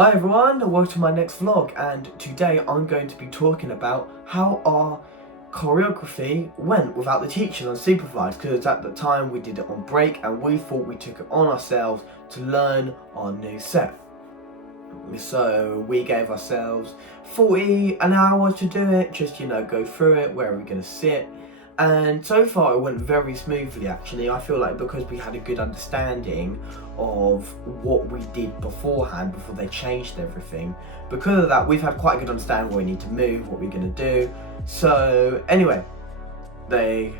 Hi everyone, welcome to my next vlog, and today I'm going to be talking about how our choreography went without the teachers unsupervised, because at the time we did it on break and we thought we took it on ourselves to learn our new set. So we gave ourselves 40 an hour to do it, just go through it, where are we going to sit. And so far it went very smoothly actually. I feel like because we had a good understanding of what we did beforehand, before they changed everything, because of that we've had quite a good understanding what we need to move, what we're going to do. So anyway, they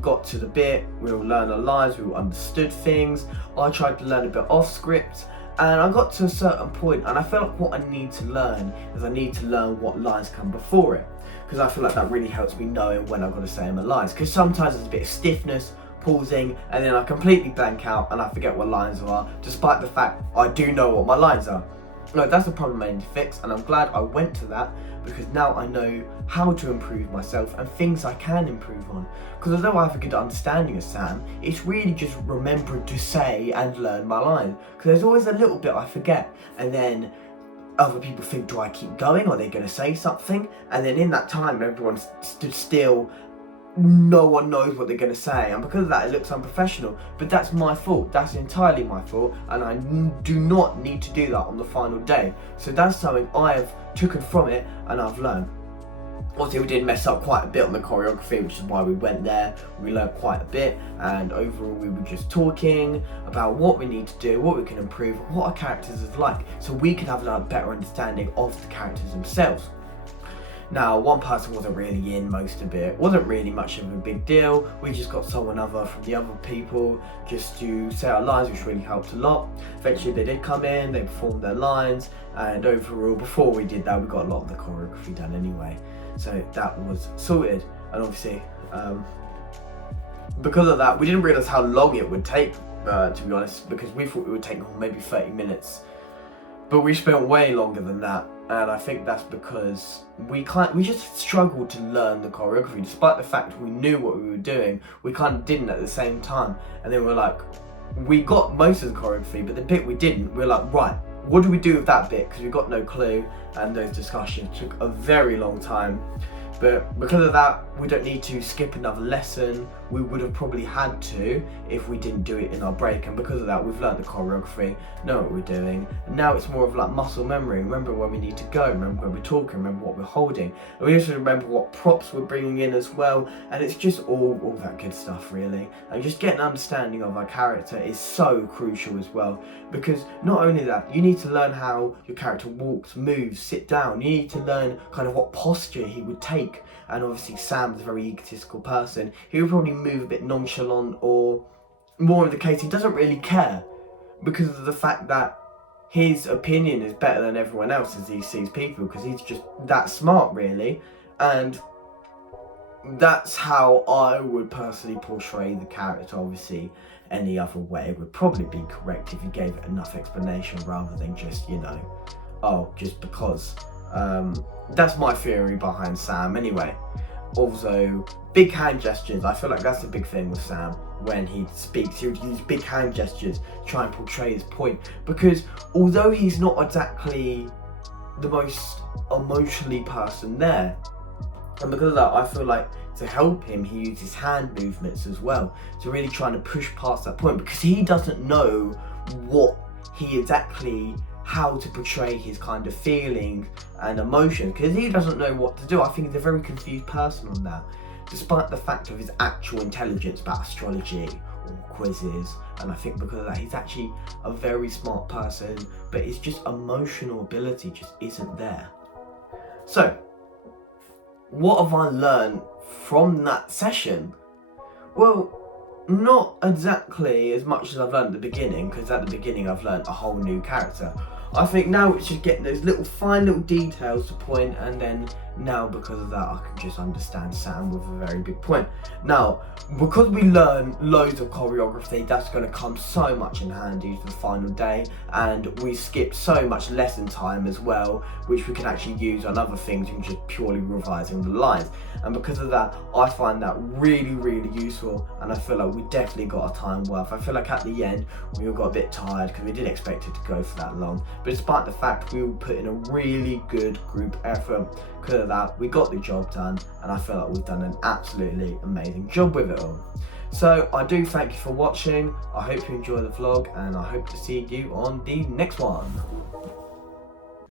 got to the bit, we all learned our lines, we all understood things. I tried to learn a bit off script, and I got to a certain point and I felt like what I need to learn is I need to learn what lines come before it, because I feel like that really helps me knowing when I've got to say my lines, because sometimes there's a bit of stiffness, pausing, and then I completely blank out and I forget what lines are, despite the fact I do know what my lines are. No, that's the problem I need to fix, and I'm glad I went to that, because now I know how to improve myself and things I can improve on. Because although I have a good understanding of Sam, it's really just remembering to say and learn my lines, because there's always a little bit I forget, and then other people think, do I keep going? Are they going to say something? And then in that time, everyone stood still. No one knows what they're going to say, and because of that it looks unprofessional. But that's my fault, that's entirely my fault, and I do not need to do that on the final day. So that's something I have taken from it and I've learned. Obviously we did mess up quite a bit on the choreography, which is why we went there. We learned quite a bit, and overall we were just talking about what we need to do, what we can improve, what our characters is like, so we can have a better understanding of the characters themselves. Now, one person wasn't really in most of it, wasn't really much of a big deal. We just got someone other from the other people just to say our lines, which really helped a lot. Eventually they did come in, they performed their lines, and overall before we did that we got a lot of the choreography done anyway. So that was sorted, and obviously because of that we didn't realise how long it would take, to be honest, because we thought it would take maybe 30 minutes. But we spent way longer than that, and I think that's because we just struggled to learn the choreography, despite the fact we knew what we were doing. We kind of didn't at the same time, and then we're like, we got most of the choreography, but the bit we didn't, we're like, right, what do we do with that bit? Because we got no clue, and those discussions took a very long time. But because of that, we don't need to skip another lesson. We would have probably had to if we didn't do it in our break, and because of that we've learned the choreography, know what we're doing, and now it's more of like muscle memory. Remember where we need to go, remember when we're talking, remember what we're holding, and we also remember what props we're bringing in as well, and it's just all that good stuff really. And just getting an understanding of our character is so crucial as well, because not only that, you need to learn how your character walks, moves, sit down. You need to learn kind of what posture he would take. And obviously Sam's a very egotistical person. He would probably move a bit nonchalant, or more of the case he doesn't really care, because of the fact that his opinion is better than everyone else as he sees people, because he's just that smart really. And that's how I would personally portray the character. Obviously any other way would probably be correct if you gave it enough explanation, rather than just just because. That's my theory behind Sam anyway. Also, big hand gestures. I feel like that's a big thing with Sam. When he speaks, he would use big hand gestures to try and portray his point, because although he's not exactly the most emotionally person there, and because of that I feel like to help him he uses hand movements as well, to really trying to push past that point, because he doesn't know what he exactly, how to portray his kind of feeling and emotion, because he doesn't know what to do. I think he's a very confused person on that, despite the fact of his actual intelligence about astrology or quizzes. And I think because of that he's actually a very smart person, but his just emotional ability just isn't there. So what have I learned from that session? Well, not exactly as much as I've learned at the beginning, because at the beginning I've learned a whole new character. I think now it's just getting those little fine little details to point, and then Now because of that, I can just understand Sam with a very big point. Now, because we learn loads of choreography, that's going to come so much in handy for the final day, and we skipped so much lesson time as well, which we can actually use on other things than just purely revising the lines. And because of that, I find that really, really useful, and I feel like we definitely got our time worth. I feel like at the end, we all got a bit tired because we didn't expect it to go for that long. But despite the fact we all put in a really good group effort, because of that, we got the job done, and I feel like we've done an absolutely amazing job with it all. So I do thank you for watching. I hope you enjoy the vlog, and I hope to see you on the next one.